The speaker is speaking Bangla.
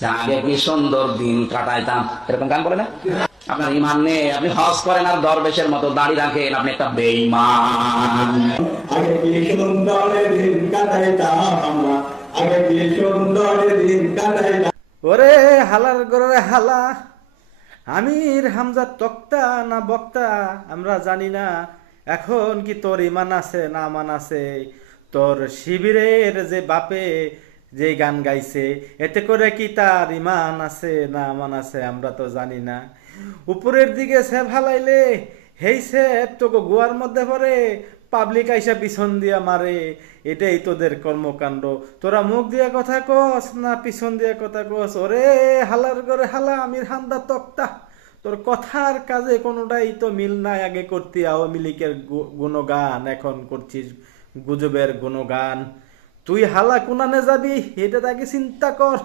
যা আগে কি সুন্দর দিন কাটাইতাম, এরকম গান বলে না? আপনার ইমান নেই, আপনি হজ করেন আর দরবেশের মতো দাড়ি রাখেন, আপনি একটা বেঈমান। আগে কি সুন্দর দিন কাটাইতাম আমরা, আগে কি সুন্দর দিন কাটাইতাম। ওরে হালার গরে হালা, আমির হামজা তক্তা না বক্তা আমরা জানি না। এখন কি তোর ইমান আছে না মান আছে? তোর শিবিরের যে বাপে যে গান গাইছে, এতে করে কি তার ইমান আছে না মান আছে আমরা তো জানি না। উপরের দিকে সে ভালাইলে হেই সে তোকে গুয়ার মধ্যে পড়ে, পাবলিক আইসা পিছন দিয়া মারে। এটাই তোদের কর্মকাণ্ড। তোরা মুখ দিয়া কথা কস না পিছন দিয়া কথা কস? ওরে হালার করে হালা, আমির হামদা তক্তা, তোর কথার কাজে কোনোটাই তো মিল নাই। আগে করতি আওয়ামী লীগের গুণগান, এখন করছিস গুজবের গুণগান। তুই হালা কোনানে যাবি এটা তাকে চিন্তা কর।